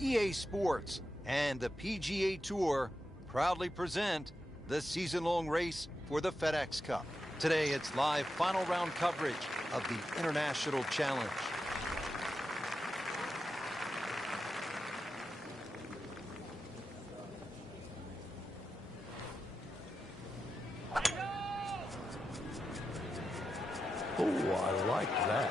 EA Sports and the PGA Tour proudly present the season-long race for the FedEx Cup. Today, it's live final round coverage of the International Challenge. Oh, I like that.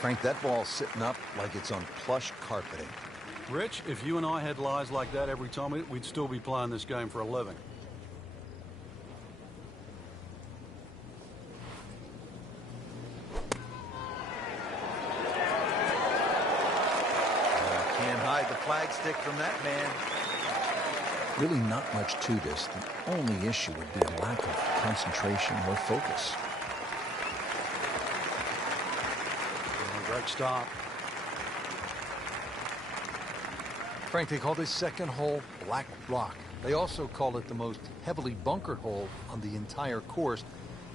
Frank, that ball's sitting up like it's on plush carpeting. Rich, if you and I had lies like that every time, we'd still be playing this game for a living. Can't hide the flagstick from that man. Really not much to this. The only issue would be a lack of concentration or focus. Great start. Frank, they call this second hole Black Rock. They also call it the most heavily bunkered hole on the entire course.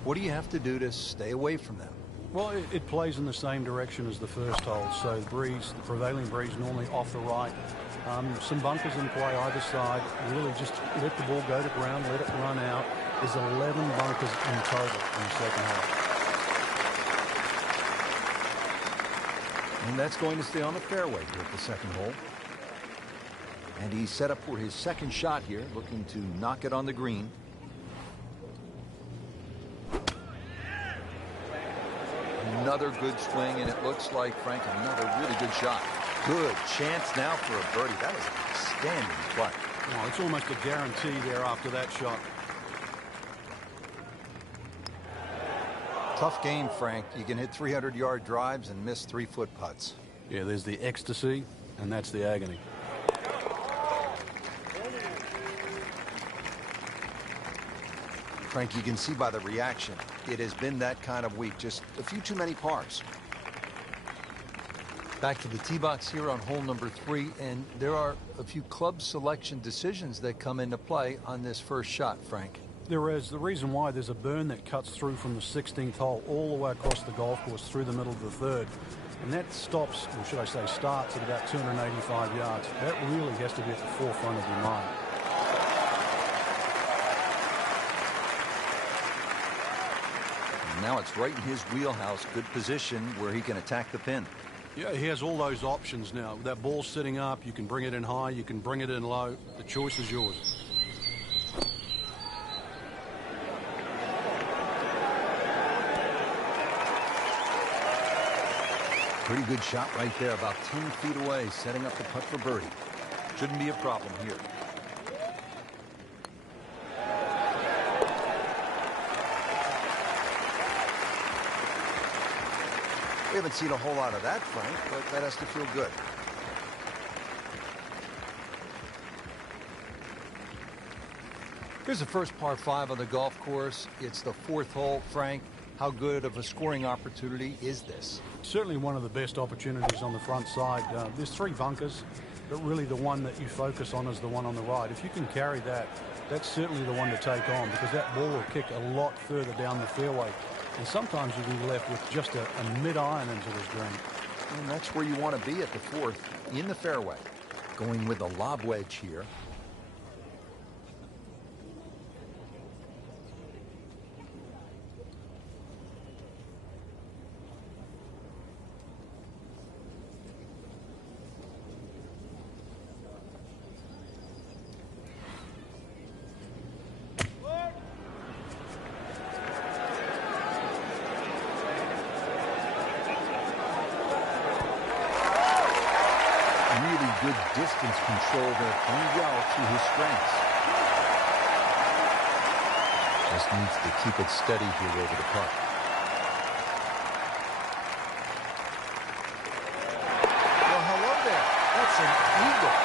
What do you have to do to stay away from them? Well, it plays in the same direction as the first hole. So the prevailing breeze normally off the right. Some bunkers in play either side. Really just let the ball go to ground, let it run out. There's 11 bunkers in total in the second hole. And that's going to stay on the fairway here at the second hole. And he's set up for his second shot here, looking to knock it on the green. Another good swing, and it looks like, Frank, another really good shot. Good chance now for a birdie. That was an outstanding play. Oh, it's almost a guarantee there after that shot. Tough game, Frank. You can hit 300-yard drives and miss 3-foot putts. Yeah, there's the ecstasy, and that's the agony. Frank, you can see by the reaction, it has been that kind of week. Just a few too many pars. Back to the tee box here on hole number 3, and there are a few club selection decisions that come into play on this first shot, Frank. There is. The reason why, there's a burn that cuts through from the 16th hole all the way across the golf course through the middle of the third. And that stops, or should I say starts, at about 285 yards. That really has to be at the forefront of your mind. And now it's right in his wheelhouse. Good position where he can attack the pin. Yeah, he has all those options now. With that ball sitting up, you can bring it in high, you can bring it in low. The choice is yours. Pretty good shot right there, about 10 feet away, setting up the putt for birdie. Shouldn't be a problem here. We haven't seen a whole lot of that, Frank, but that has to feel good. Here's the first par 5 on the golf course. It's the 4th hole, Frank. How good of a scoring opportunity is this? Certainly one of the best opportunities on the front side. There's 3 bunkers, but really the one that you focus on is the one on the right. If you can carry that, that's certainly the one to take on, because that ball will kick a lot further down the fairway. And sometimes you'll be left with just a mid-iron into this green. And that's where you want to be at the 4th, in the fairway. Going with a lob wedge here. Good distance control there, playing well to his strengths. Just needs to keep it steady here over the putt. Well, hello there. That's an eagle.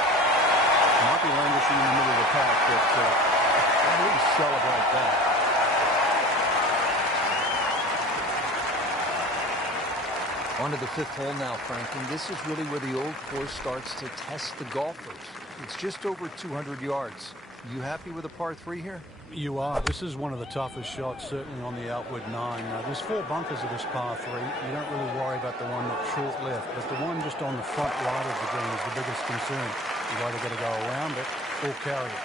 Might be languishing in the middle of the pack, but I really celebrate that. On to the 5th hole now, Frank, and this is really where the old course starts to test the golfers. It's just over 200 yards. You happy with a par 3 here? You are. This is one of the toughest shots, certainly on the outward 9. There's 4 bunkers of this par 3. You don't really worry about the one that's short left, but the one just on the front right of the green is the biggest concern. You've either got to go around it or carry it.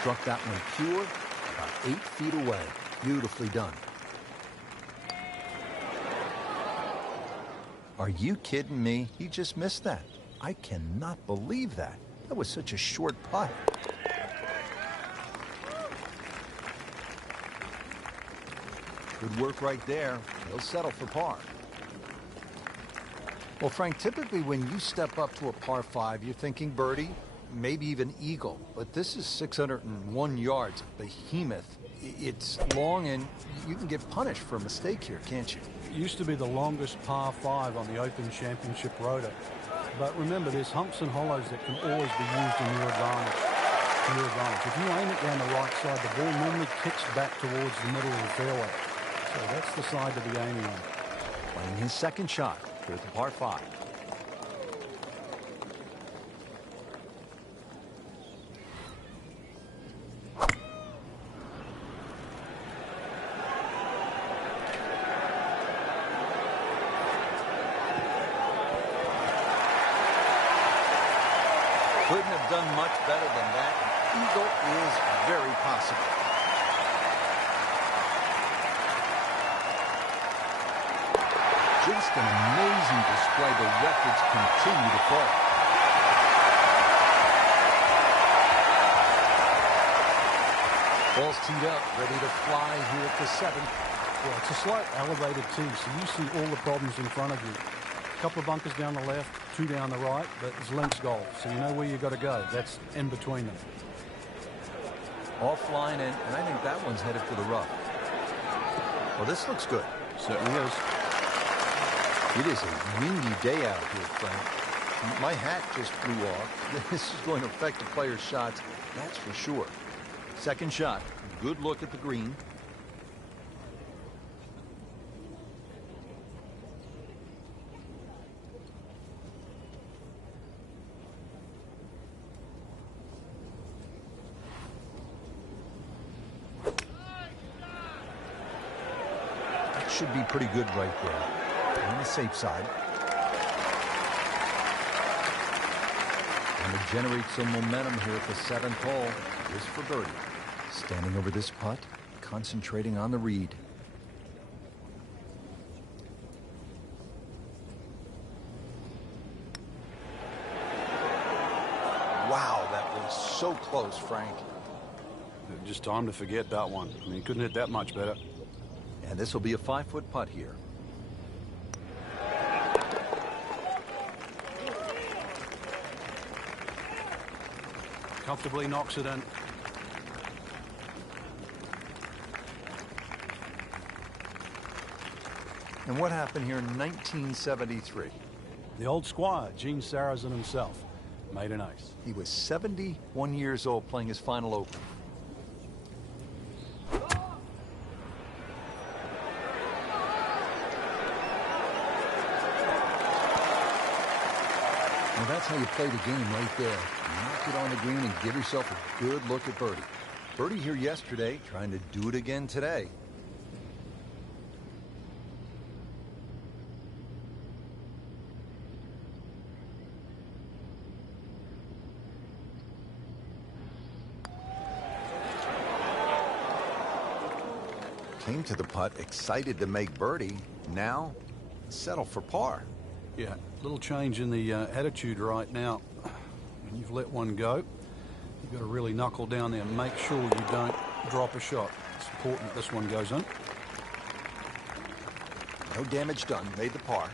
Struck that one pure, about 8 feet away. Beautifully done. Are you kidding me? He just missed that. I cannot believe that. That was such a short putt. Good work right there. He'll settle for par. Well, Frank, typically when you step up to a par 5, you're thinking birdie, maybe even eagle. But this is 601 yards, behemoth. It's long, and you can get punished for a mistake here, can't you? It used to be the longest par 5 on the Open Championship Rotor. But remember, there's humps and hollows that can always be used in your advantage. If you aim it down the right side, the ball normally kicks back towards the middle of the fairway. So that's the side to be aiming on. Playing his second shot here at the par 5. Couldn't have done much better than that. Eagle is very possible. Just an amazing display. The records continue to fall. Ball's teed up, ready to fly here at the 7th. Well, it's a slight elevated tee, so you see all the problems in front of you. A couple of bunkers down the left, 2 down the right, but it's links golf, so you know where you've got to go. That's in between them. Offline, and I think that one's headed for the rough. Well, this looks good. Certainly is. It is a windy day out here, Frank. My hat just flew off. This is going to affect the player's shots, that's for sure. Second shot. Good look at the green. That should be pretty good right there. On the safe side. And to generate some momentum here at the 7th hole is for birdie. Standing over this putt, concentrating on the read. Wow, that was so close, Frank. Just time to forget that one. I mean, he couldn't hit that much better. And this will be a 5-foot putt here. Comfortably knocks it in. And what happened here in 1973? The old squire, Gene Sarazen himself, made an ace. He was 71 years old playing his final Open. Well, that's how you play the game right there. Knock it on the green and give yourself a good look at birdie. Birdie here yesterday, trying to do it again today. Came to the putt, excited to make birdie. Now, settle for par. Yeah, little change in the attitude right now. When you've let one go, you've got to really knuckle down there and make sure you don't drop a shot. It's important that this one goes in. No damage done. Made the par.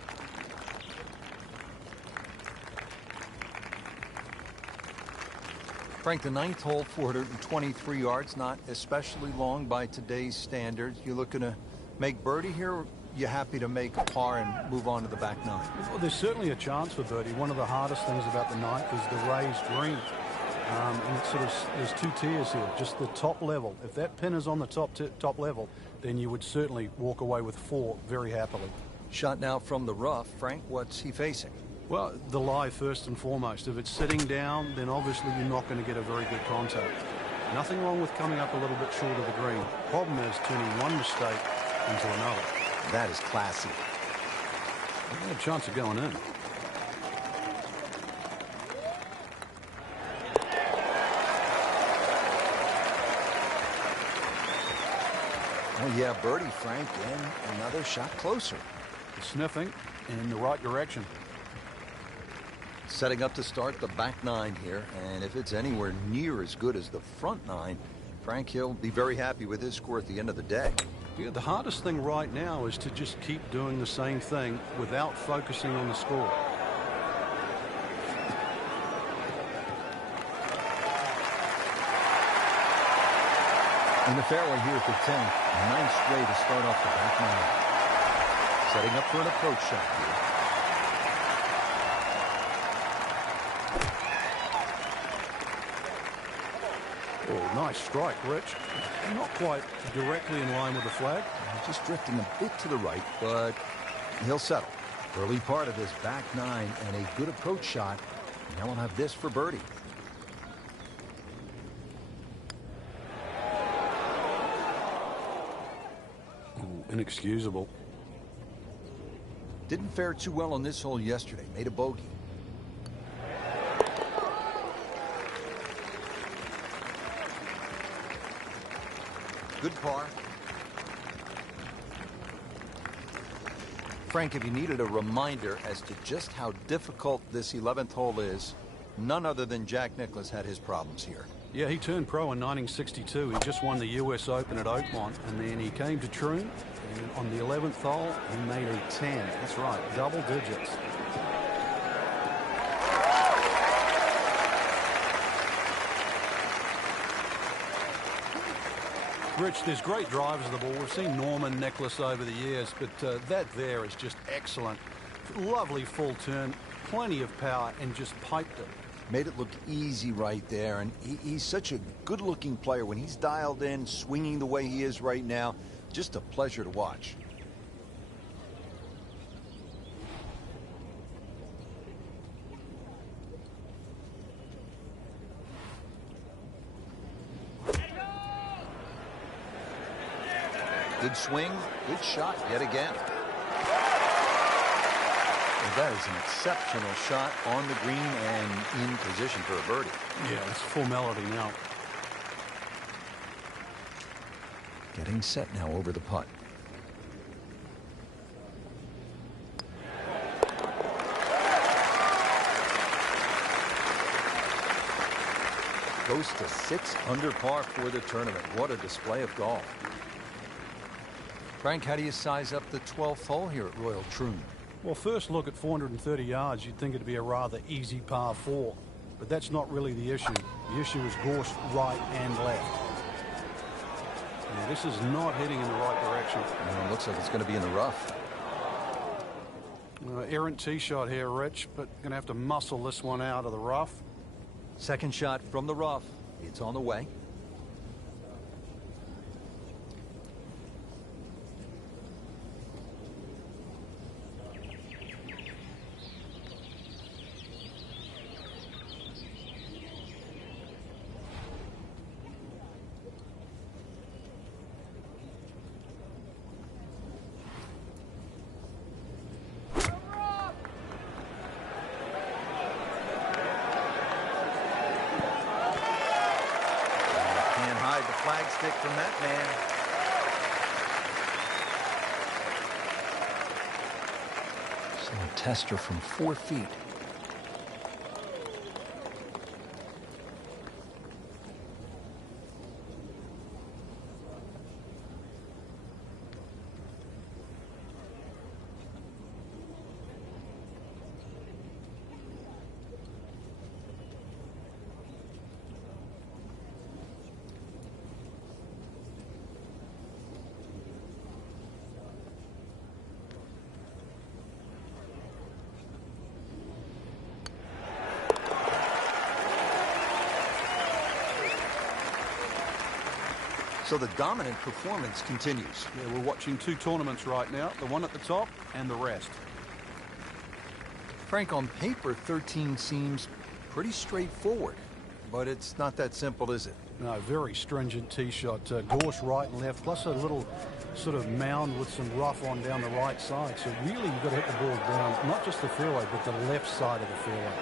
Frank, the 9th hole, 423 yards, not especially long by today's standards. You looking to make birdie here, or you happy to make a par and move on to the back 9? Well, there's certainly a chance for birdie. One of the hardest things about the 9th is the raised green. And it's sort of, there's 2 tiers here, just the top level. If that pin is on the top level, then you would certainly walk away with 4 very happily. Shot now from the rough. Frank, what's he facing? Well, the lie first and foremost. If it's sitting down, then obviously you're not going to get a very good contact. Nothing wrong with coming up a little bit short of the green. Problem is turning one mistake into another. That is classy. A chance of going in. Oh, yeah, birdie, Frank, and another shot closer. Sniffing in the right direction. Setting up to start the back nine here, and if it's anywhere near as good as the front nine, Frank, he'll be very happy with his score at the end of the day. Yeah, the hardest thing right now is to just keep doing the same thing without focusing on the score. In the fairway here for 10. Nice way to start off the back nine. Setting up for an approach shot here. Oh, nice strike, Rich. Not quite directly in line with the flag. Just drifting a bit to the right, but he'll settle. Early part of this back nine and a good approach shot. Now we'll have this for birdie. Inexcusable. Didn't fare too well on this hole yesterday. Made a bogey. Good par. Frank, if you needed a reminder as to just how difficult this 11th hole is, none other than Jack Nicklaus had his problems here. Yeah, he turned pro in 1962. He just won the U.S. Open at Oakmont, and then he came to Troon, and on the 11th hole, he made a 10. That's right, double digits. Rich, there's great drivers of the ball. We've seen Norman, Nicklaus over the years, but that there is just excellent. Lovely full turn, plenty of power, and just piped it. Made it look easy right there, and he's such a good-looking player. When he's dialed in, swinging the way he is right now, just a pleasure to watch. Good swing, good shot yet again. That is an exceptional shot on the green and in position for a birdie. Yeah, it's full melody now. Getting set now over the putt. Goes to 6 under par for the tournament. What a display of golf. Frank, how do you size up the 12th hole here at Royal Troon? Well, first look at 430 yards, you'd think it'd be a rather easy par 4. But that's not really the issue. The issue is course right and left. Yeah, this is not heading in the right direction. It looks like it's going to be in the rough. Errant tee shot here, Rich, but going to have to muscle this one out of the rough. Second shot from the rough. It's on the way. Flagstick from that man. So a tester from 4 feet. So the dominant performance continues. Yeah, we're watching 2 tournaments right now, the one at the top and the rest. Frank, on paper, 13 seems pretty straightforward, but it's not that simple, is it? No, very stringent tee shot. Gorse right and left, plus a little sort of mound with some rough on down the right side. So really, you've got to hit the ball down, not just the fairway, but the left side of the fairway.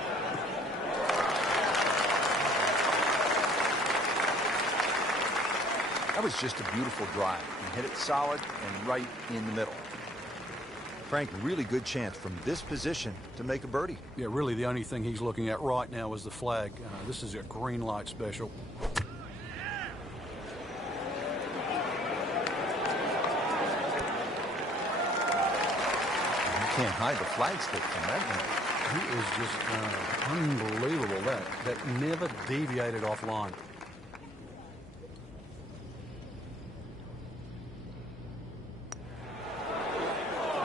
That was just a beautiful drive. He hit it solid and right in the middle. Frank, really good chance from this position to make a birdie. Yeah, really the only thing he's looking at right now is the flag. This is a green light special. You can't hide the flag stick from that man. He is just unbelievable. That never deviated offline.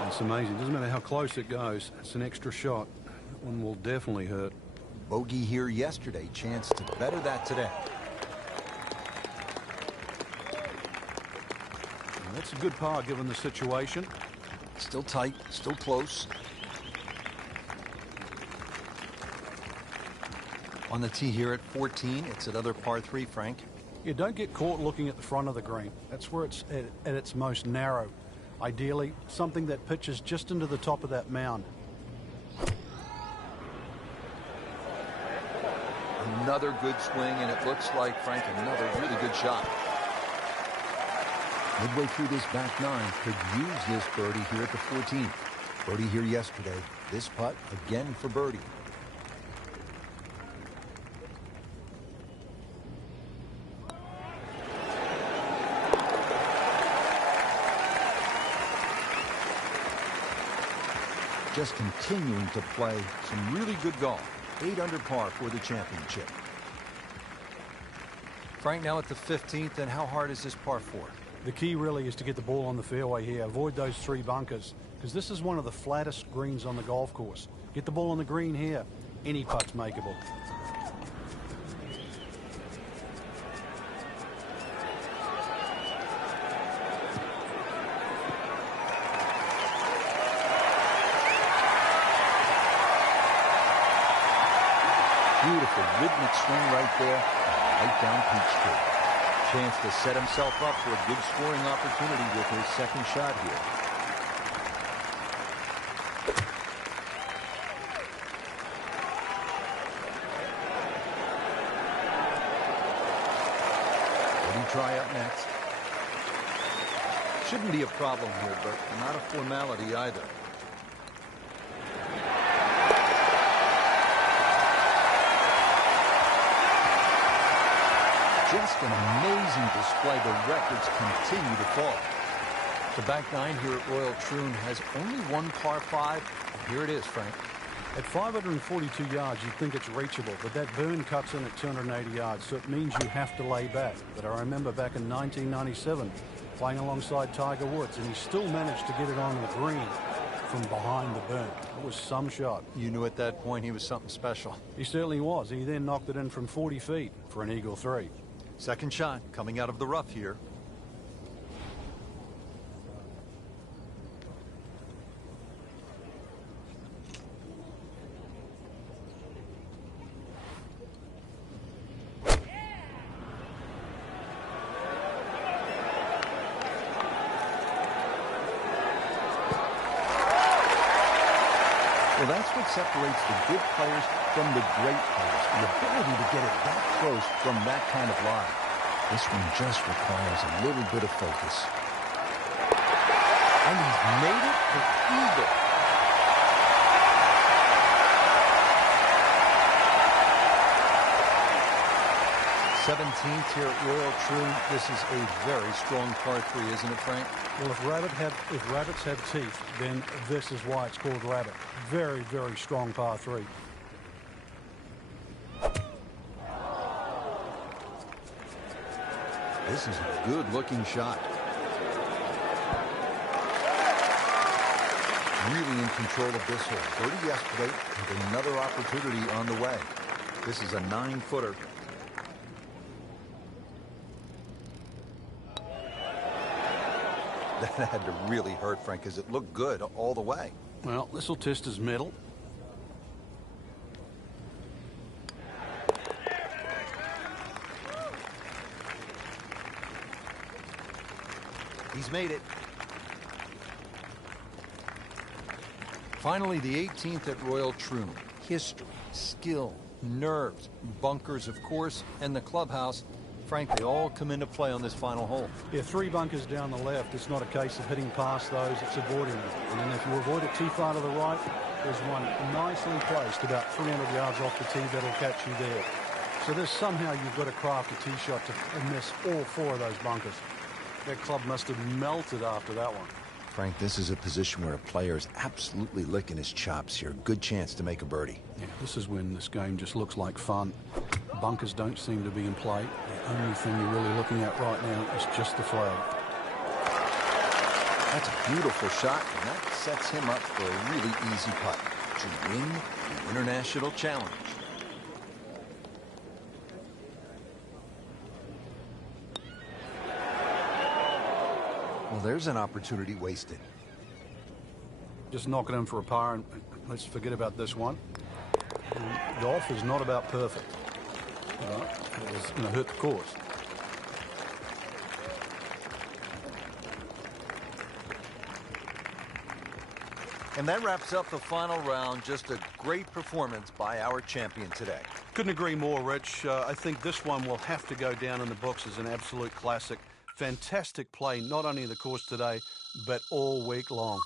It's amazing. Doesn't matter how close it goes. It's an extra shot. That one will definitely hurt. Bogey here yesterday. Chance to better that today. Well, that's a good par given the situation. Still tight. Still close. On the tee here at 14. It's another par 3, Frank. You don't get caught looking at the front of the green. That's where it's at its most narrow. Ideally, something that pitches just into the top of that mound. Another good swing, and it looks like, Frank, another really good shot. Midway through this back nine, could use this birdie here at the 14th. Birdie here yesterday. This putt again for birdie. Just continuing to play some really good golf. 8 under par for the championship. Frank, now at the 15th, and how hard is this par 4? The key really is to get the ball on the fairway here. Avoid those 3 bunkers, because this is one of the flattest greens on the golf course. Get the ball on the green here. Any putt's makeable. Beautiful rhythmic swing right there, right down Peachtree. Chance to set himself up for a good scoring opportunity with his second shot here. Ready try up next. Shouldn't be a problem here, but not a formality either. Just an amazing display. The records continue to fall. The back nine here at Royal Troon has only one par 5. Here it is, Frank. At 542 yards, you'd think it's reachable, but that burn cuts in at 280 yards, so it means you have to lay back. But I remember back in 1997, playing alongside Tiger Woods, and he still managed to get it on the green from behind the burn. It was some shot. You knew at that point he was something special. He certainly was. He then knocked it in from 40 feet for an eagle 3. Second shot coming out of the rough here. Well, that's what separates the good players from the great players. The ability to get it that close from that kind of lie. This one just requires a little bit of focus. And he's made it for eagle. '17th here at Royal Troon. This is a very strong par 3, isn't it, Frank? Well, if rabbits have teeth, then this is why it's called rabbit. Very, very strong par 3. This is a good-looking shot. Really in control of this hole. Birdie yesterday with another opportunity on the way. This is a 9-footer. That had to really hurt, Frank, because it looked good all the way. Well, this will test his middle. He's made it. Finally, the 18th at Royal Troon. History, skill, nerves, bunkers, of course, and the clubhouse. Frank, they all come into play on this final hole. Yeah, 3 bunkers down the left. It's not a case of hitting past those, it's avoiding them. And then if you avoid it too far to the right, there's one nicely placed about 300 yards off the tee that'll catch you there. So there's somehow you've got to craft a tee shot to miss all 4 of those bunkers. That club must have melted after that one. Frank, this is a position where a player is absolutely licking his chops here. Good chance to make a birdie. Yeah, this is when this game just looks like fun. Bunkers don't seem to be in play. The only thing you're really looking at right now is just the flag. That's a beautiful shot, and that sets him up for a really easy putt to win the International Challenge. Well, there's an opportunity wasted. Just knock it in for a par, and let's forget about this one. Golf is not about perfect. It's going to hurt the course. And that wraps up the final round. Just a great performance by our champion today. Couldn't agree more, Rich. I think this one will have to go down in the books as an absolute classic. Fantastic play, not only in the course today, but all week long.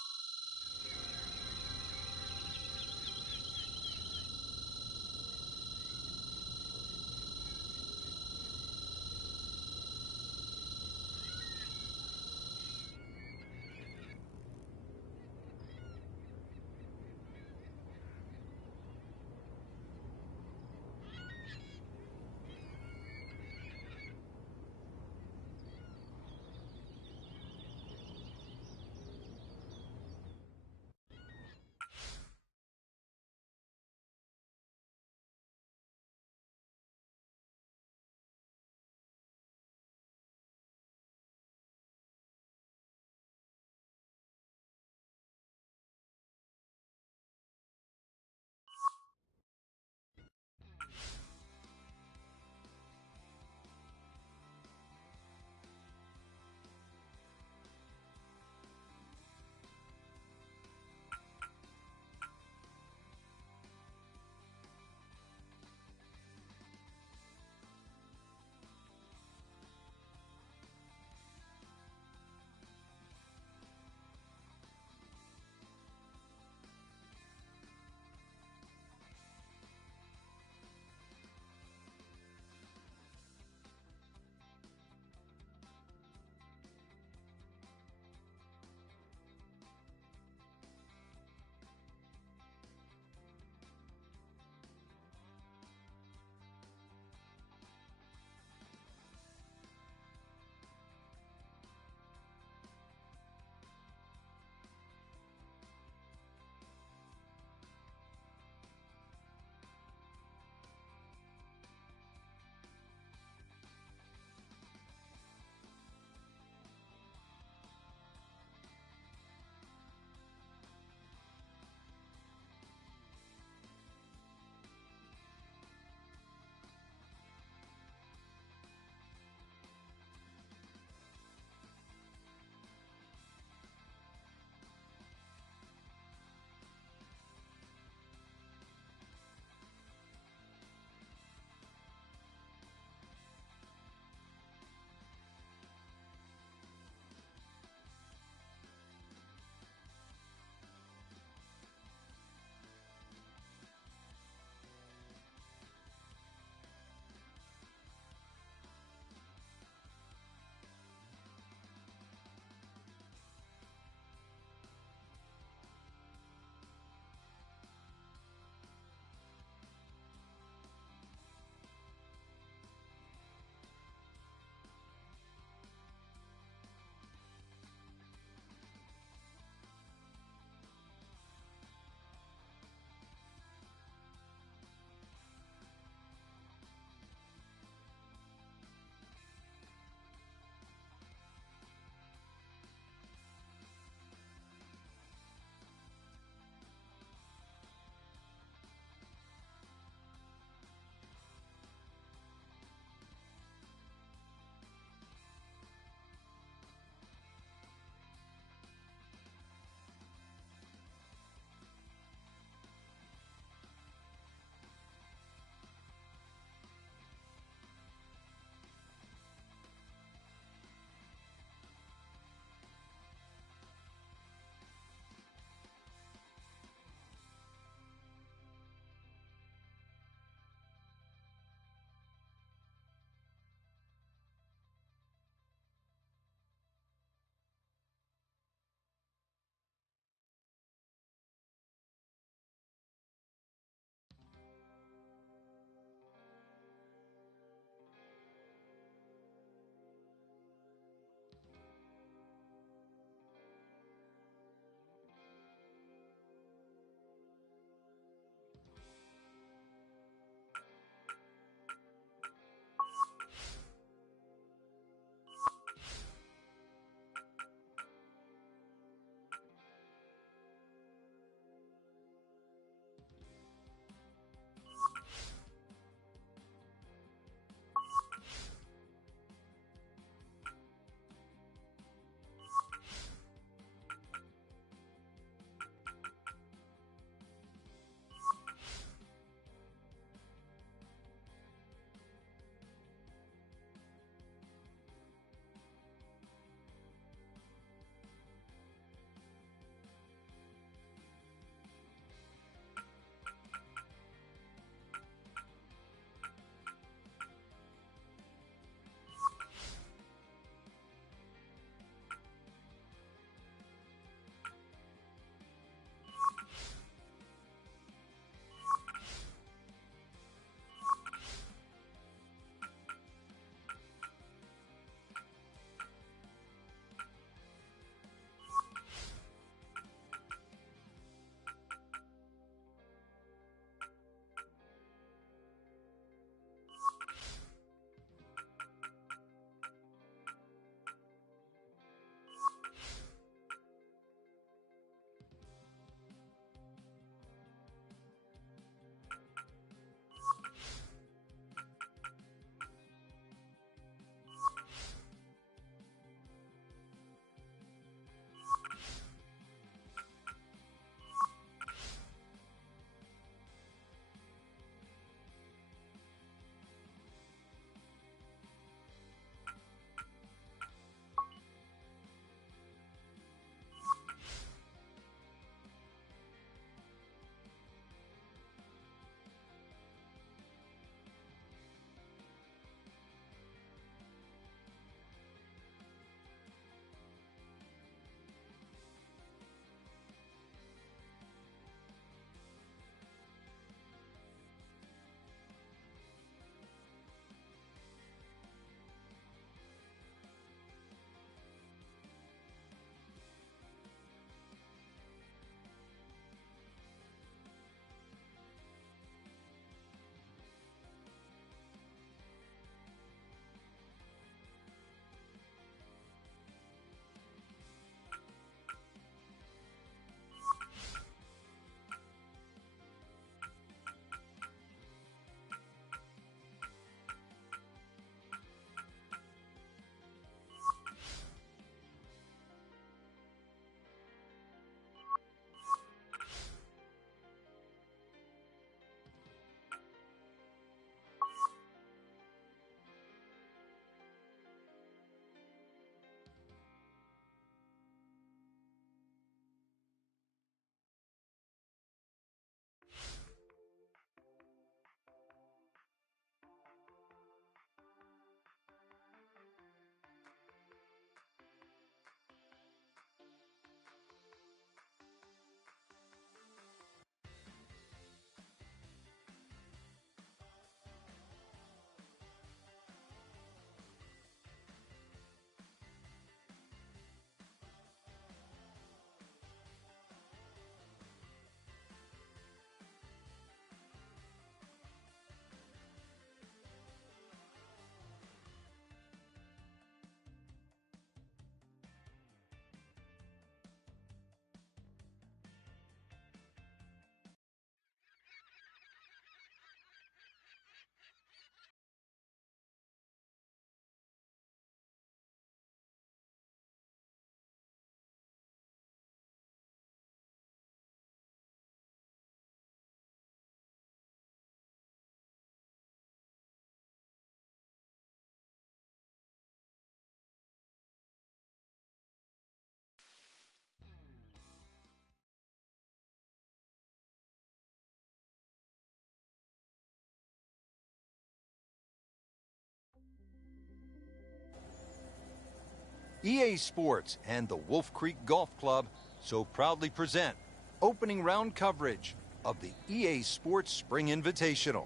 EA Sports and the Wolf Creek Golf Club so proudly present opening round coverage of the EA Sports Spring Invitational.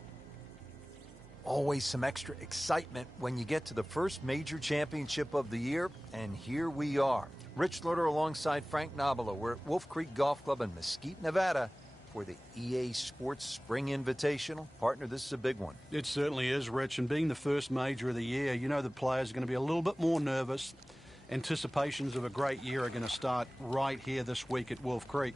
Always some extra excitement when you get to the first major championship of the year, and here we are. Rich Lerner alongside Frank Nobilo. We're at Wolf Creek Golf Club in Mesquite, Nevada for the EA Sports Spring Invitational. Partner, this is a big one. It certainly is, Rich, and being the first major of the year, you know the players are going to be a little bit more nervous. Anticipations of a great year are going to start right here this week at Wolf Creek.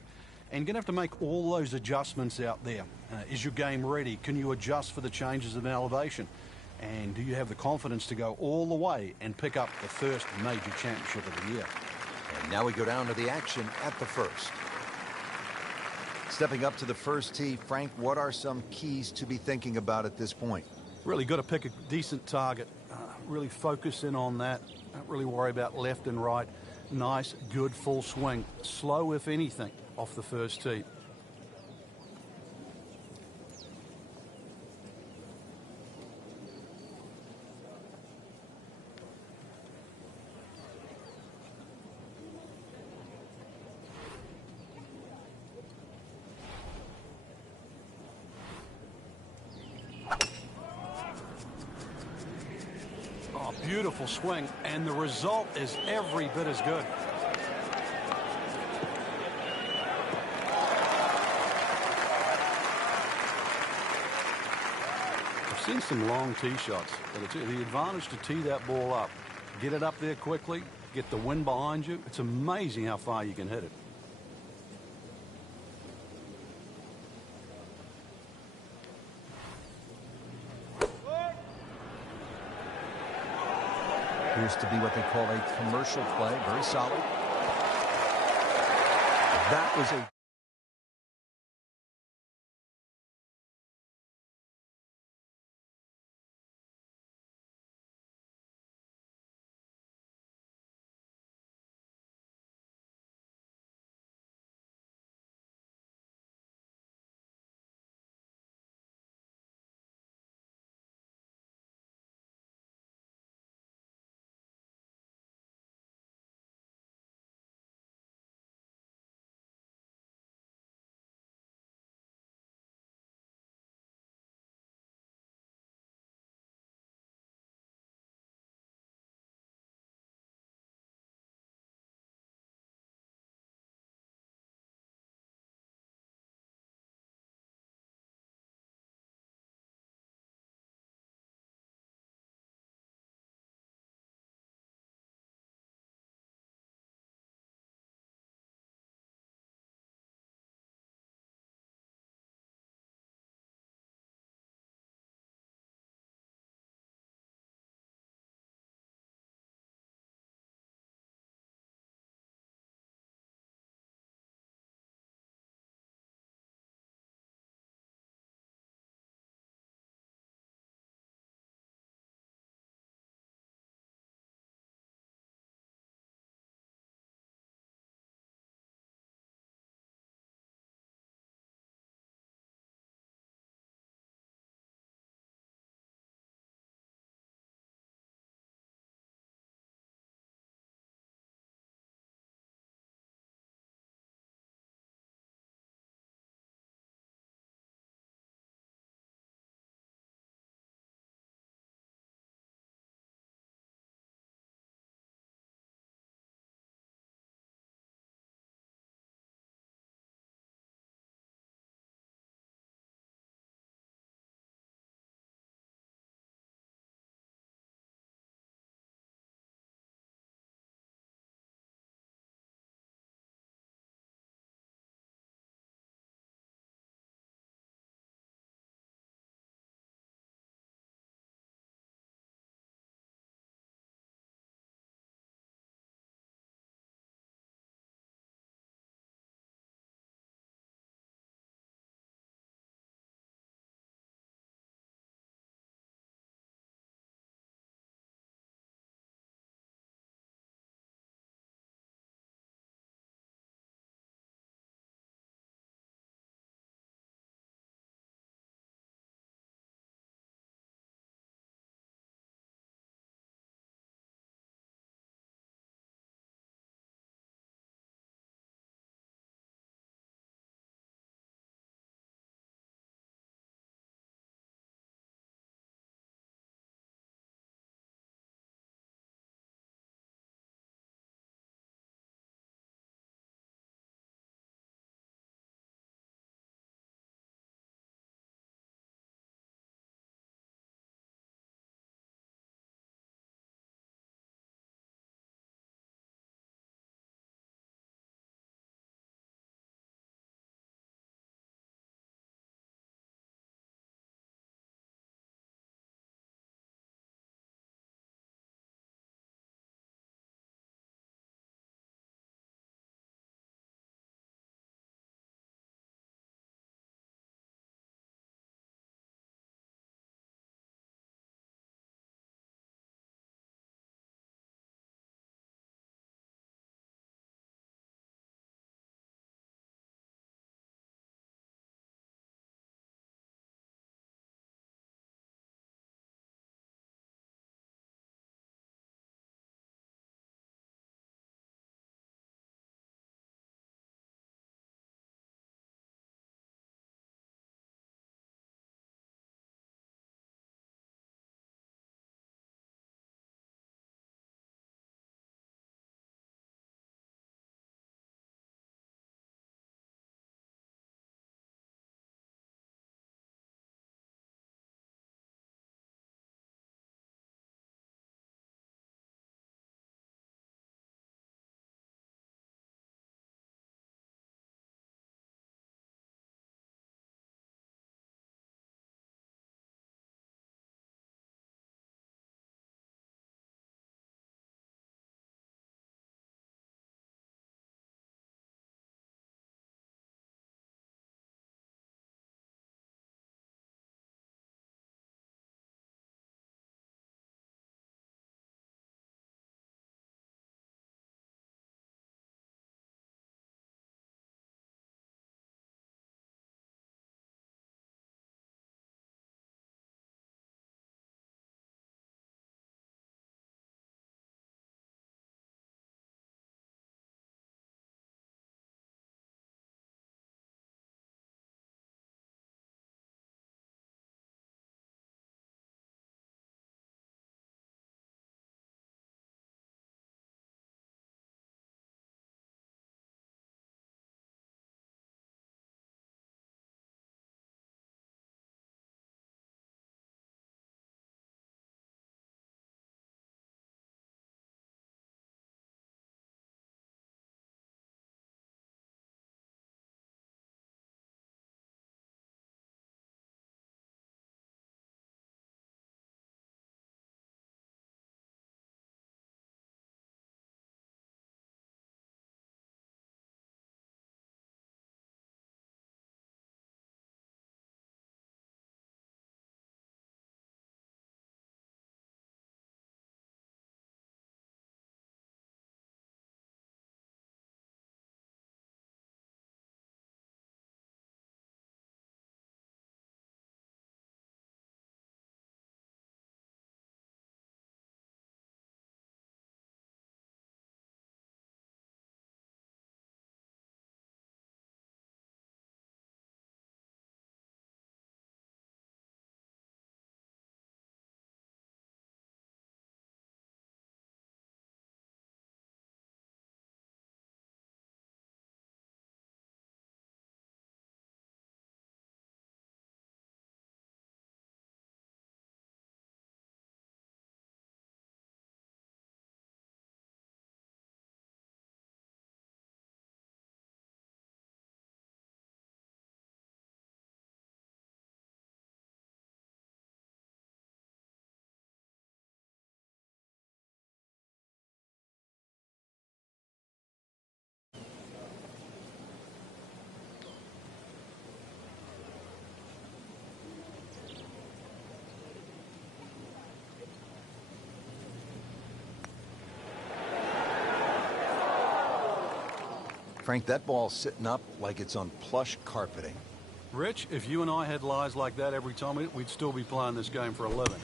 And you're going to have to make all those adjustments out there. Is your game ready? Can you adjust for the changes in elevation? And do you have the confidence to go all the way and pick up the first major championship of the year? And now we go down to the action at the first. Stepping up to the first tee, Frank, what are some keys to be thinking about at this point? Really got to pick a decent target. Really focus in on that. Don't really worry about left and right. Nice, good full swing. Slow, if anything, off the first tee. Oh, beautiful swing, and the result is every bit as good. I've seen some long tee shots, but it's the advantage to tee that ball up. Get it up there quickly, get the wind behind you. It's amazing how far you can hit it. Appears to be what they call a commercial play. Very solid. That was a Frank, that ball's sitting up like it's on plush carpeting. Rich, if you and I had lies like that every time, we'd still be playing this game for a living.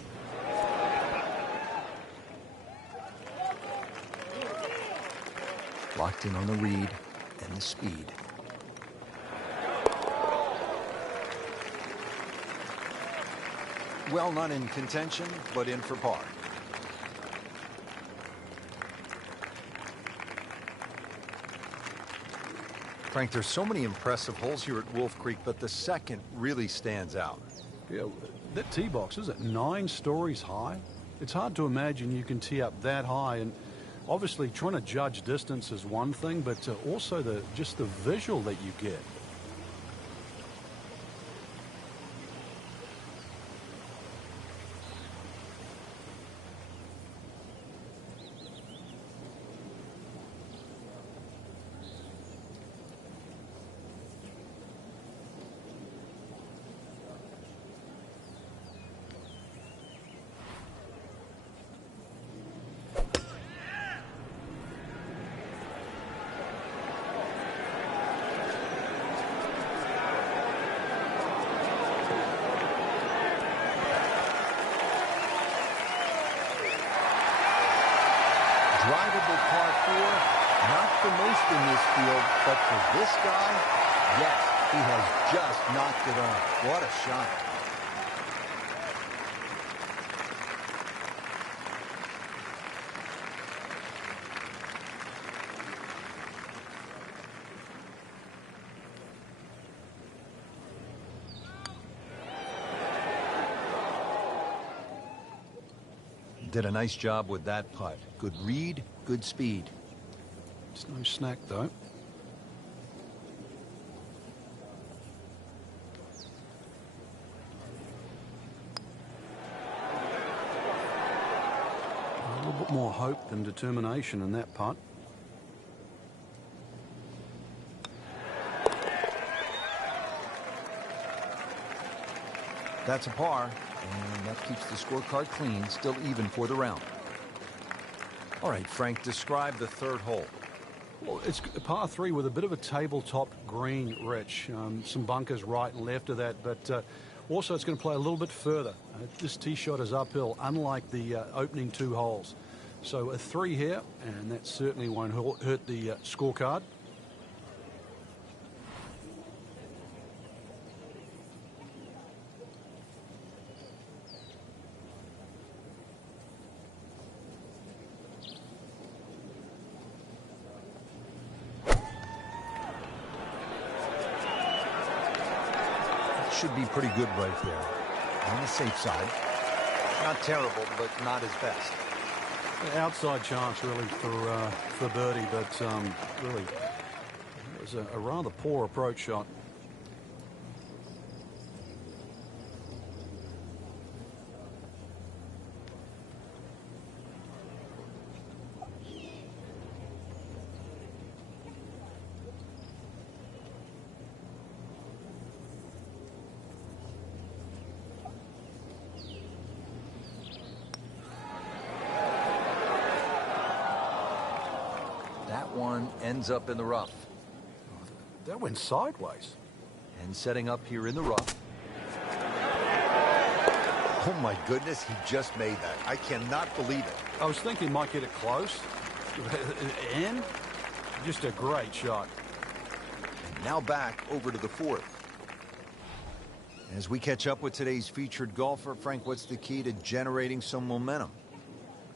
Locked in on the read and the speed. Well, not in contention, but in for par. Frank, there's so many impressive holes here at Wolf Creek, but the second really stands out. Yeah, that tee box is at 9 stories high. It's hard to imagine you can tee up that high, and obviously trying to judge distance is one thing, but also just the visual that you get. Drivable par 4, not the most in this field, but for this guy, yes, he has just knocked it on. What a shot. Did a nice job with that putt. Good read, good speed. It's no snack, though. A little bit more hope than determination in that putt. That's a par, and that keeps the scorecard clean, still even for the round. All right, Frank, describe the third hole. Well, it's a par 3 with a bit of a tabletop green, Rich. Some bunkers right and left of that, but also it's going to play a little bit further. This tee shot is uphill, unlike the opening 2 holes. So a 3 here, and that certainly won't hurt the scorecard. Should be pretty good right there. On the safe side. Not terrible, but not his best. Outside chance, really, for birdie, but really, it was a rather poor approach shot. One ends up in the rough. That went sideways. And setting up here in the rough. Oh my goodness, he just made that. I cannot believe it. I was thinking he might get it close. And just a great shot. And now back over to the 4th. As we catch up with today's featured golfer, Frank, what's the key to generating some momentum?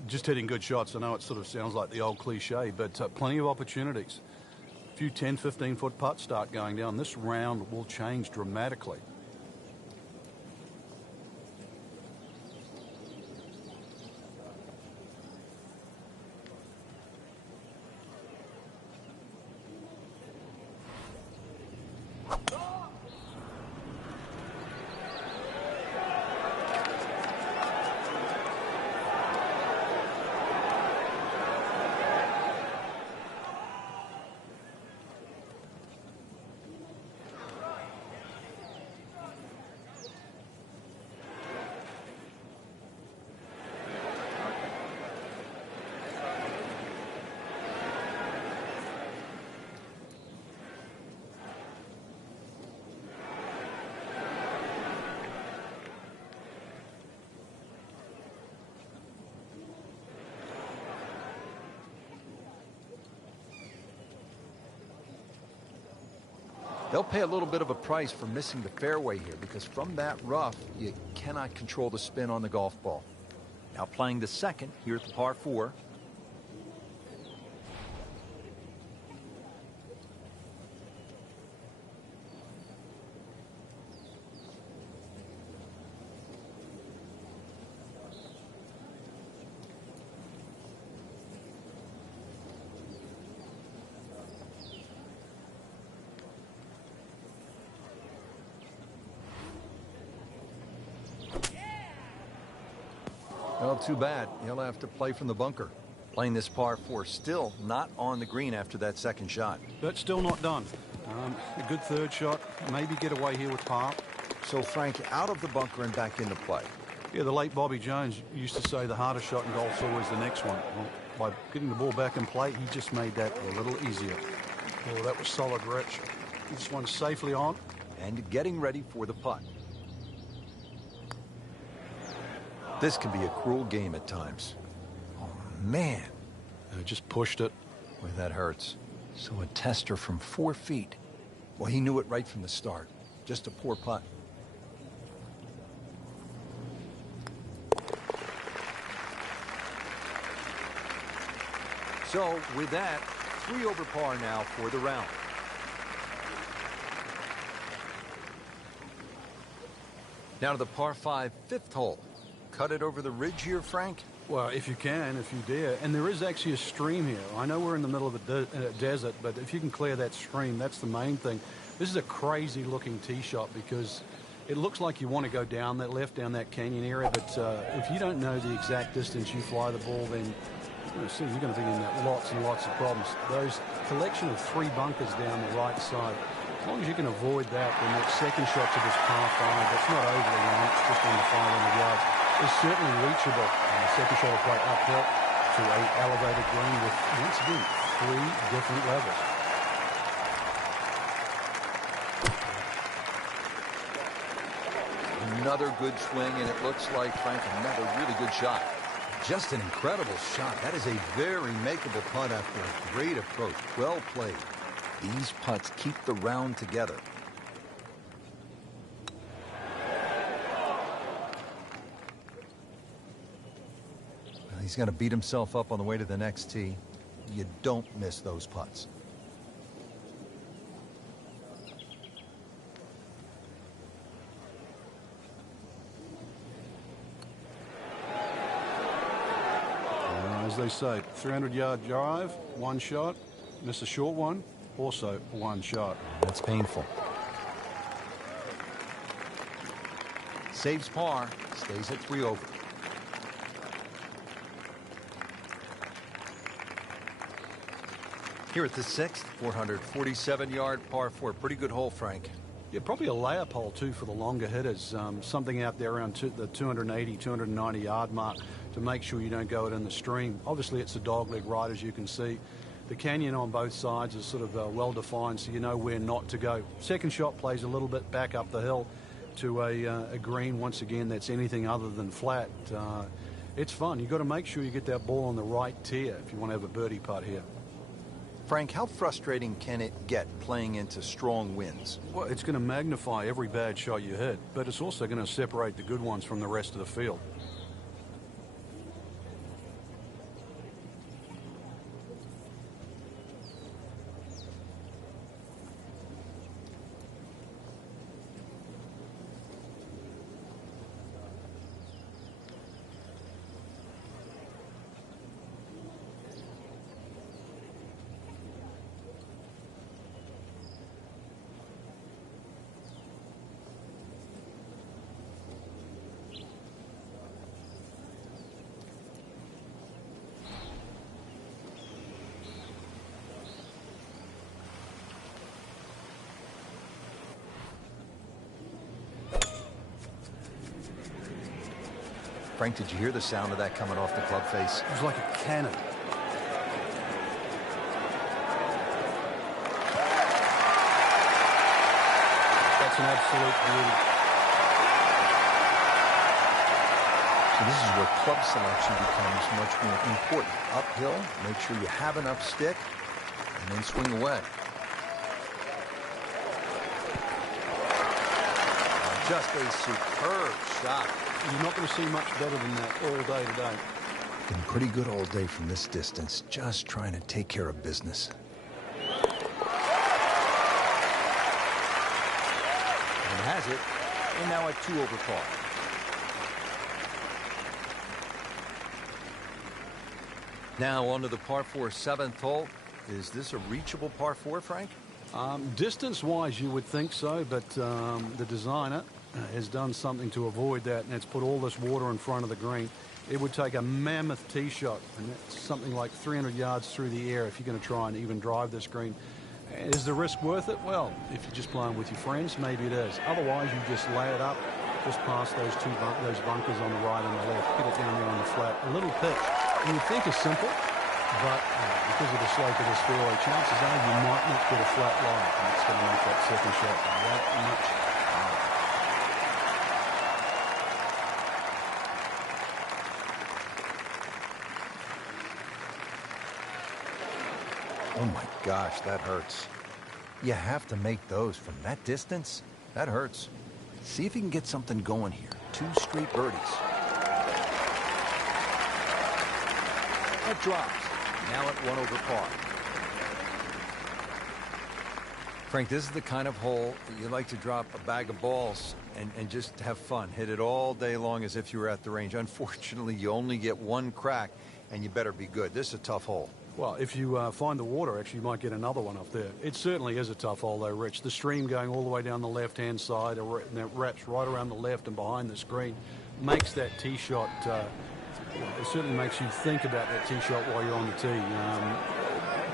Just hitting good shots. I know it sort of sounds like the old cliche, but plenty of opportunities. A few 10, 15-foot putts start going down. This round will change dramatically. They'll pay a little bit of a price for missing the fairway here because from that rough, you cannot control the spin on the golf ball. Now playing the second here at the par 4. Well, too bad. He'll have to play from the bunker. Playing this par 4, still not on the green after that second shot. But still not done. A good third shot. Maybe get away here with par. So, Frank, out of the bunker and back into play. Yeah, the late Bobby Jones used to say the hardest shot in golf is always the next one. Well, by getting the ball back in play, he just made that a little easier. Oh, that was solid, Rich. This one's safely on. And getting ready for the putt. This can be a cruel game at times. Oh, man. Just pushed it. Boy, that hurts. So a tester from 4 feet. Well, he knew it right from the start. Just a poor putt. So, with that, 3 over par now for the round. Now to the par 5 fifth hole. Cut it over the ridge here, Frank? Well, if you can, if you dare. And there is actually a stream here. I know we're in the middle of a desert, but if you can clear that stream, that's the main thing. This is a crazy looking tee shot because it looks like you want to go down that left, down that canyon area, but if you don't know the exact distance you fly the ball, then you're going to be in lots and lots of problems. Those collection of 3 bunkers down the right side, as long as you can avoid that, then that second shot to this par 5, that's not overly long, it's just under 500 yards. Is certainly reachable. Second shot will play uphill to an elevated green with, once again, 3 different levels. Another good swing, and it looks like, Frank, another really good shot. Just an incredible shot. That is a very makeable putt after a great approach. Well played. These putts keep the round together. He's going to beat himself up on the way to the next tee. You don't miss those putts. As they say, 300-yard drive, 1 shot. Miss a short one, also 1 shot. That's painful. Saves par, stays at 3 over. Here at the 6th, 447-yard par 4. Pretty good hole, Frank. Yeah, probably a layup hole, too, for the longer hitters. Something out there around the 280, 290-yard mark to make sure you don't go it in the stream. Obviously, it's a dogleg ride, as you can see. The canyon on both sides is sort of well-defined, so you know where not to go. Second shot plays a little bit back up the hill to a green, once again, that's anything other than flat. It's fun. You've got to make sure you get that ball on the right tier if you want to have a birdie putt here. Frank, how frustrating can it get playing into strong winds? Well, it's going to magnify every bad shot you hit, but it's also going to separate the good ones from the rest of the field. Frank, did you hear the sound of that coming off the club face? It was like a cannon. That's an absolute beauty. So this is where club selection becomes much more important. Uphill, make sure you have enough stick, and then swing away. Just a superb shot. You're not going to see much better than that all day today. Been pretty good all day from this distance, just trying to take care of business. And has it, and now at 2 over par. Now on to the par 4 7th hole. Is this a reachable par 4, Frank? Distance-wise, you would think so, but the designer has done something to avoid that, and it's put all this water in front of the green. It would take a mammoth tee shot, and that's something like 300 yards through the air if you're going to try and even drive this green. Is the risk worth it? Well, if you're just playing with your friends, maybe it is. Otherwise, you just lay it up, just past those bunkers on the right and the left. Get it down there on the flat. A little pitch. You would think is simple, but because of the slope of this fairway, chances are you might not get a flat lie, and it's going to make that second shot that much harder. Oh my gosh, that hurts. You have to make those from that distance. That hurts. See if you can get something going here. 2 straight birdies. That drops. Now at 1 over par. Frank, this is the kind of hole you like to drop a bag of balls and just have fun. Hit it all day long as if you were at the range. Unfortunately, you only get 1 crack, and you better be good. This is a tough hole. Well, if you find the water, actually, you might get another one up there. It certainly is a tough hole, though, Rich. The stream going all the way down the left-hand side, and it wraps right around the left and behind the screen, makes that tee shot. It certainly makes you think about that tee shot while you're on the tee.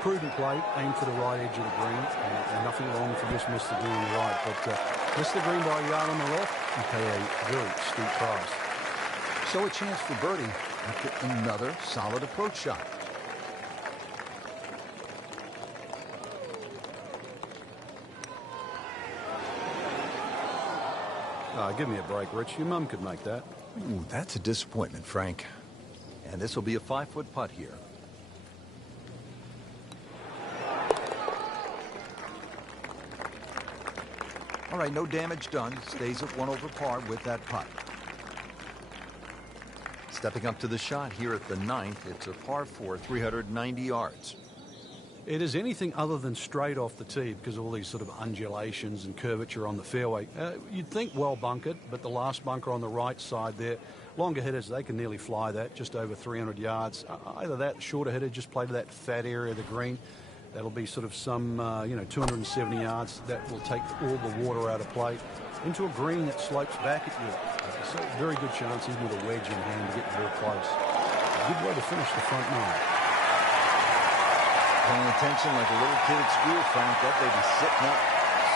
Prudent play, aim for the right edge of the green, and nothing wrong if you just miss the green on the right. But miss the green by a yard on the left, you pay a very steep price. So a chance for birdie after another solid approach shot. Give me a break, Rich. Your mum could make that. Ooh, that's a disappointment, Frank. And this will be a 5-foot putt here. All right, no damage done. Stays at 1 over par with that putt. Stepping up to the shot here at the 9th, it's a par 4, 390 yards. It is anything other than straight off the tee because of all these sort of undulations and curvature on the fairway. You'd think well bunkered, but the last bunker on the right side there, longer hitters, they can nearly fly that, just over 300 yards. Either that, the shorter hitter just play to that fat area of the green. That'll be sort of some, 270 yards. That will take all the water out of play into a green that slopes back at you. So very good chance, even with a wedge in hand, to get real close. A good way to finish the front 9. Paying attention like a little kid at school, Frank. That baby's sitting up.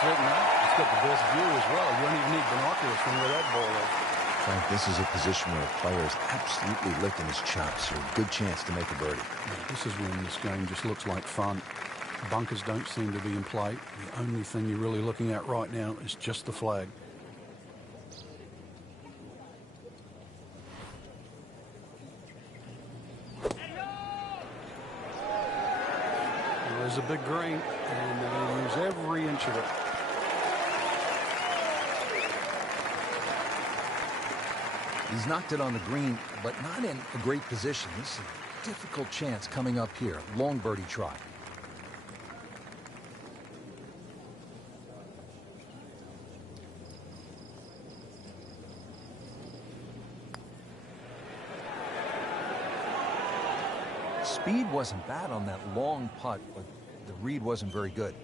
Sitting up. It's got the best view as well. You don't even need binoculars from where that ball is. Frank, this is a position where a player is absolutely licking his chops. So a good chance to make a birdie. Yeah, this is when this game just looks like fun. Bunkers don't seem to be in play. The only thing you're really looking at right now is just the flag. There's a big green, and they're going to use every inch of it. He's knocked it on the green, but not in a great position. This is a difficult chance coming up here. Long birdie try. Speed wasn't bad on that long putt, but the read wasn't very good.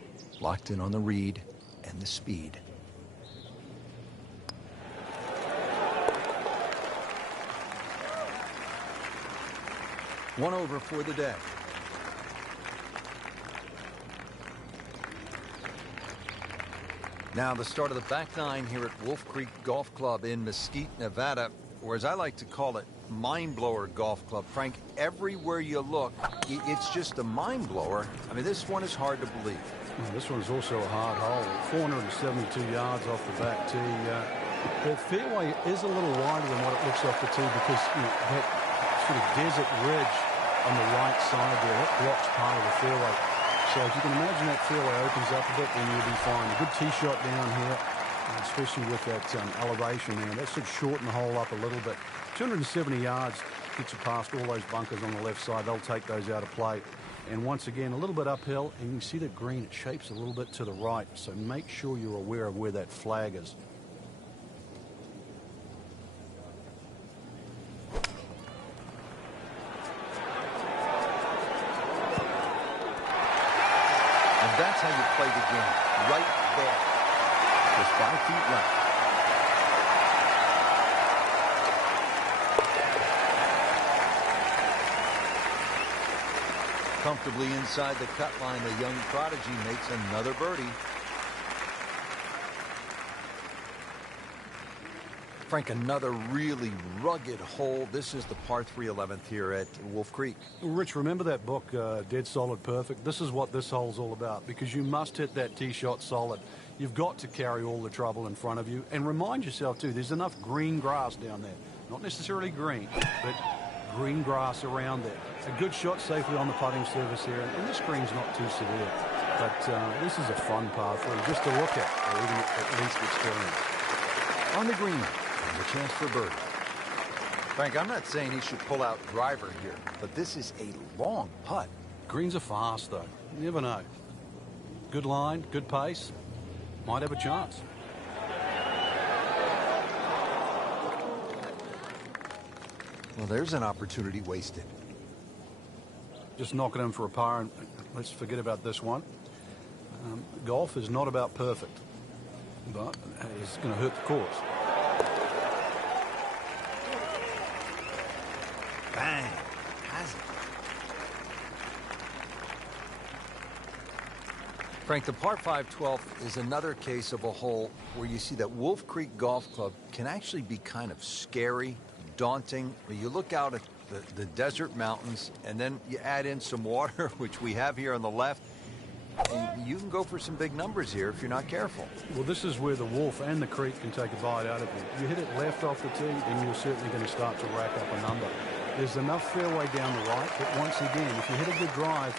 Locked in on the read and the speed. One over for the day. Now the start of the back 9 here at Wolf Creek Golf Club in Mesquite, Nevada, or as I like to call it, mind-blower golf club. Frank, everywhere you look, it's just a mind-blower. I mean, this one is hard to believe. Well, this one's also a hard hole. 472 yards off the back tee. The fairway is a little wider than what it looks off the tee because that sort of desert ridge on the right side there, that blocks part of the fairway. So if you can imagine that fairway opens up a bit, then you'll be fine. A good tee shot down here. especially with that elevation there. That should shorten the hole up a little bit. 270 yards gets you past all those bunkers on the left side. They'll take those out of play. And once again, a little bit uphill, and you see the green, it shapes a little bit to the right. So make sure you're aware of where that flag is. And that's how you play the game, right there. Just 5 feet left. Comfortably inside the cut line, the young prodigy makes another birdie. Frank, another really rugged hole. This is the par 3 11th here at Wolf Creek. Rich, remember that book, Dead Solid Perfect? This is what this hole's all about, because you must hit that tee shot solid. You've got to carry all the trouble in front of you. And remind yourself, too, there's enough green grass down there. Not necessarily green, but green grass around there. A good shot safely on the putting surface here, and this green's not too severe. But this is a fun par 3 just to look at, or even at least experience. On the green, and a chance for birdie. Frank, I'm not saying he should pull out driver here, but this is a long putt. Greens are fast, though. You never know. Good line, good pace. Might have a chance. Well, there's an opportunity wasted. Just knock it in for a par, and let's forget about this one. Golf is not about perfect, but it's going to hurt the course. Bang! Has it. Frank, the par 5 12th is another case of a hole where you see that Wolf Creek Golf Club can actually be kind of scary, daunting. You look out at the desert mountains, and then you add in some water, which we have here on the left, and you can go for some big numbers here if you're not careful. Well, this is where the Wolf and the Creek can take a bite out of you. You hit it left off the tee, then you're certainly going to start to rack up a number. There's enough fairway down the right, but once again, if you hit a good drive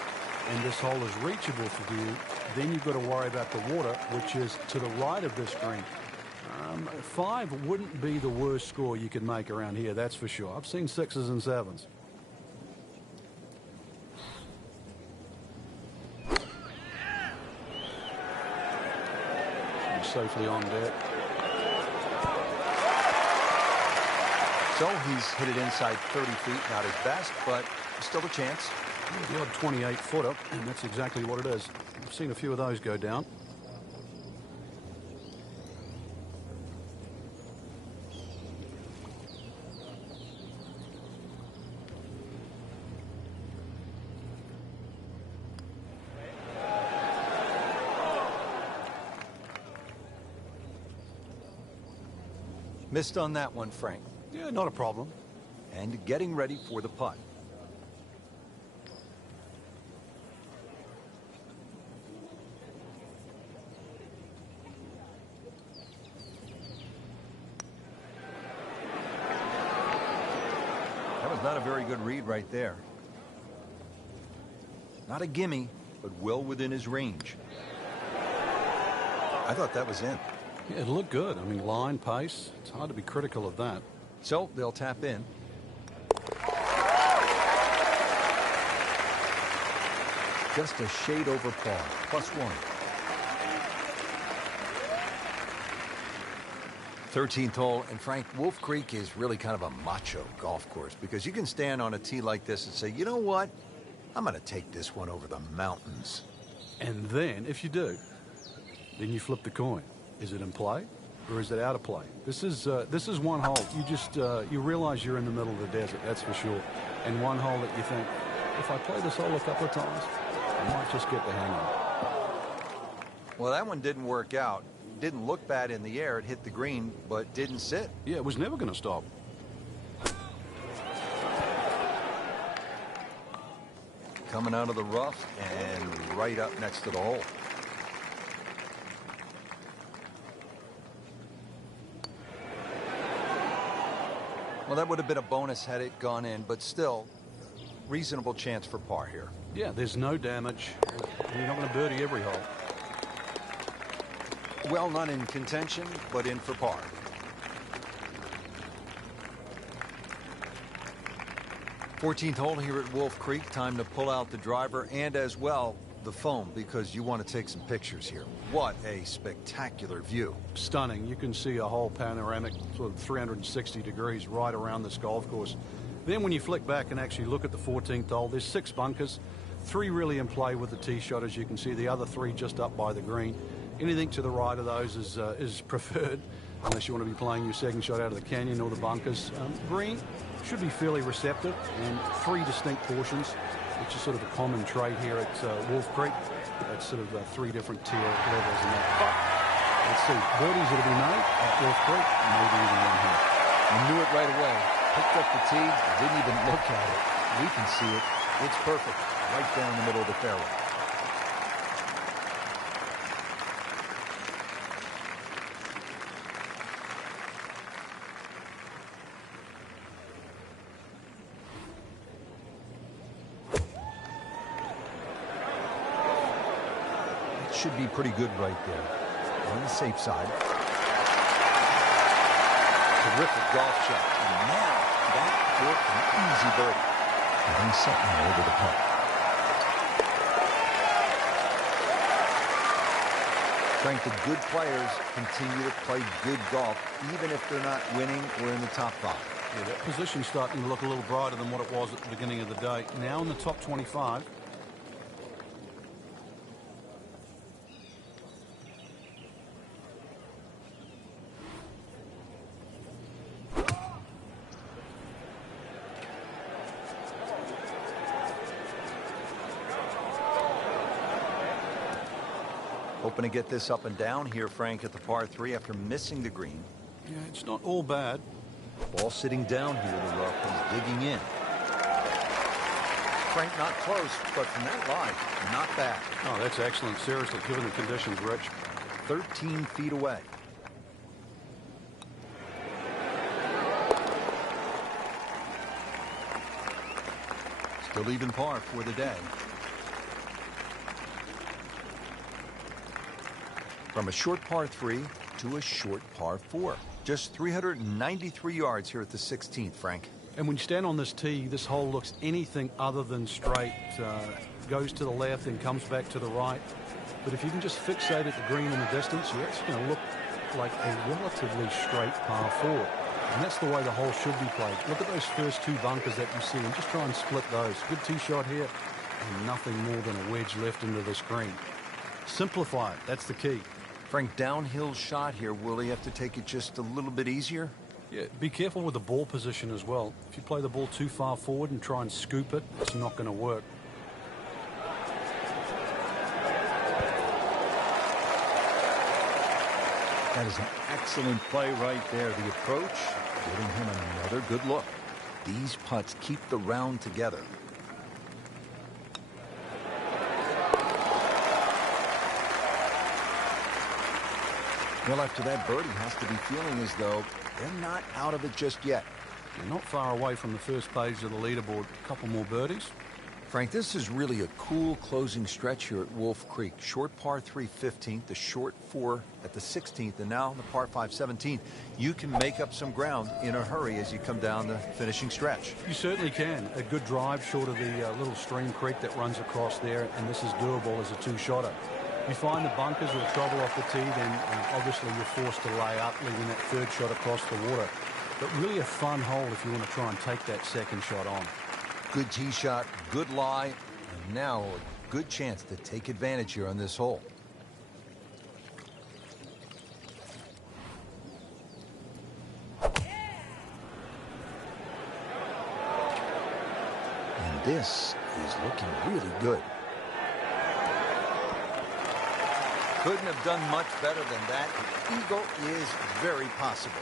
and this hole is reachable for you, then you've got to worry about the water, which is to the right of this green. 5 wouldn't be the worst score you could make around here, that's for sure. I've seen 6s and 7s. Should be safely on deck. So he's hit it inside 30 feet, not his best, but still a chance. Yeah, the odd 28-footer, and that's exactly what it is. I've seen a few of those go down. Missed on that one, Frank. Yeah, not a problem. And getting ready for the putt. That was not a very good read right there. Not a gimme, but well within his range. I thought that was in. Yeah, it looked good. I mean, line, pace, it's hard to be critical of that. So they'll tap in. Just a shade over par, +1. 13th hole, and Frank, Wolf Creek is really kind of a macho golf course because you can stand on a tee like this and say, you know what? I'm going to take this one over the mountains. And then, if you do, then you flip the coin. Is it in play or is it out of play? This is one hole. You just you realize you're in the middle of the desert, that's for sure. And one hole that you think, if I play this hole a couple of times, I might just get the hang of it. Well, that one didn't work out. Didn't look bad in the air. It hit the green, but didn't sit. Yeah, it was never going to stop. Coming out of the rough and right up next to the hole. Well, that would have been a bonus had it gone in, but still, reasonable chance for par here. Yeah, there's no damage. You're not going to birdie every hole. Well, not in contention, but in for par. Fourteenth hole here at Wolf Creek. Time to pull out the driver and as well the phone, because you want to take some pictures here. What a spectacular view. Stunning. You can see a whole panoramic sort of 360 degrees right around this golf course. Then when you flick back and actually look at the 14th hole, there's 6 bunkers, 3 really in play with the tee shot, as you can see, the other 3 just up by the green. Anything to the right of those is preferred, unless you want to be playing your second shot out of the canyon or the bunkers. Green should be fairly receptive, and 3 distinct portions, which is sort of a common trait here at Wolf Creek. That's sort of 3 different tier levels in that. But let's see, birdies that'll be made at Wolf Creek, maybe even one here. You knew it right away. Picked up the tee, didn't even look at it. We can see it. It's perfect, right down the middle of the fairway. Should be pretty good right there. On the safe side. Terrific golf shot. And now that for an easy birdie. Getting something over the putt. Frank, the good players continue to play good golf, even if they're not winning or in the top 5. Yeah, that position's starting to look a little brighter than what it was at the beginning of the day. Now in the top 25. Hoping to get this up and down here, Frank, at the par 3 after missing the green. Yeah, it's not all bad. Ball sitting down here, the rough, and digging in. Frank, not close, but from that line, not bad. Oh, that's excellent. Seriously, given the conditions, Rich. 13 feet away. Still even par for the day. From a short par 3 to a short par 4. Just 393 yards here at the 16th, Frank. And when you stand on this tee, this hole looks anything other than straight. Goes to the left and comes back to the right. But if you can just fixate at the green in the distance, yeah, it's going to look like a relatively straight par 4. And that's the way the hole should be played. Look at those first 2 bunkers that you see and just try and split those. Good tee shot here and nothing more than a wedge left into this green. Simplify it. That's the key. Frank, downhill shot here. Will he have to take it just a little bit easier? Yeah, be careful with the ball position as well. If you play the ball too far forward and try and scoop it, it's not going to work. That is an excellent play right there. The approach, giving him another good look. These putts keep the round together. Well, after that birdie, has to be feeling as though they're not out of it just yet. You're not far away from the first page of the leaderboard. A couple more birdies. Frank, this is really a cool closing stretch here at Wolf Creek. Short par 3 15th, the short 4 at the 16th, and now the par 5 17th. You can make up some ground in a hurry as you come down the finishing stretch. You certainly can. A good drive short of the little stream creek that runs across there, and this is doable as a 2-shotter. You find the bunkers or trouble off the tee, then obviously you're forced to lay up, leaving that 3rd shot across the water. But really a fun hole if you want to try and take that 2nd shot on. Good tee shot, good lie, and now a good chance to take advantage here on this hole. And this is looking really good. Couldn't have done much better than that. The eagle is very possible.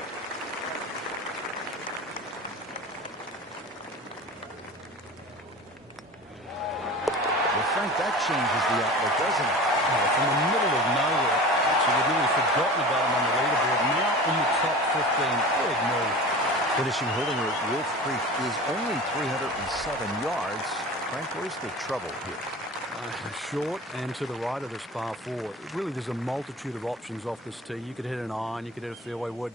Well, Frank, that changes the outlook, doesn't it? Oh, from the middle of nowhere, actually, we'd really forgotten about him on the leaderboard. Now in the top 15. Big move. Finishing hole here at Wolf Creek is only 307 yards. Frank, where's the trouble here? Short and to the right of this par 4. Really, there's a multitude of options off this tee. You could hit an iron, you could hit a fairway wood.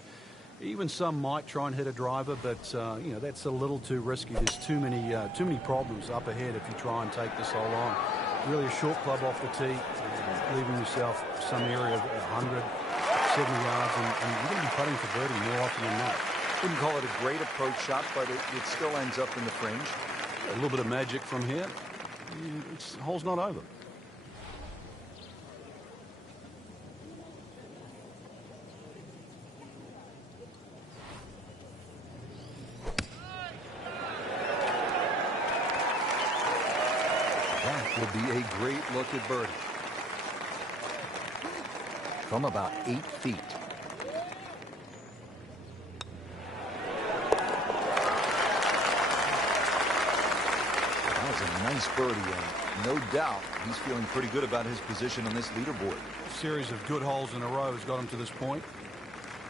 Even some might try and hit a driver, but you know, that's a little too risky. There's too many problems up ahead if you try and take this hole on. Really a short club off the tee, leaving yourself some area of 100, 70 yards, and you're going to be putting for birdie more often than not. Wouldn't call it a great approach shot, but it still ends up in the fringe. A little bit of magic from here. The hole's not over. That will be a great look at birdie. From about 8 feet. That was a nice birdie, and no doubt he's feeling pretty good about his position on this leaderboard. A series of good holes in a row has got him to this point.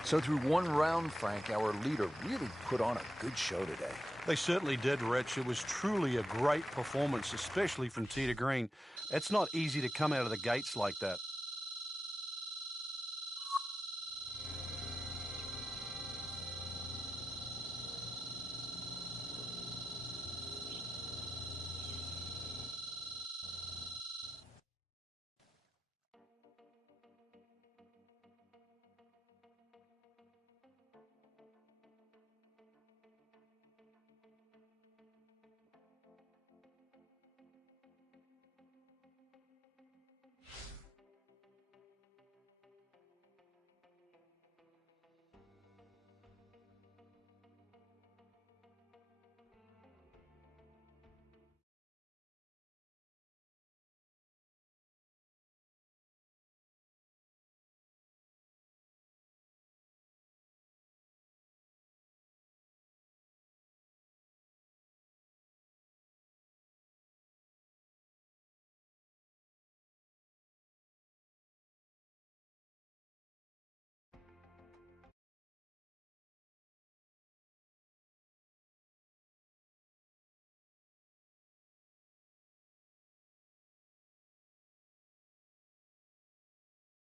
So through one round, Frank, our leader really put on a good show today. They certainly did, Rich. It was truly a great performance, especially from tee to green. It's not easy to come out of the gates like that.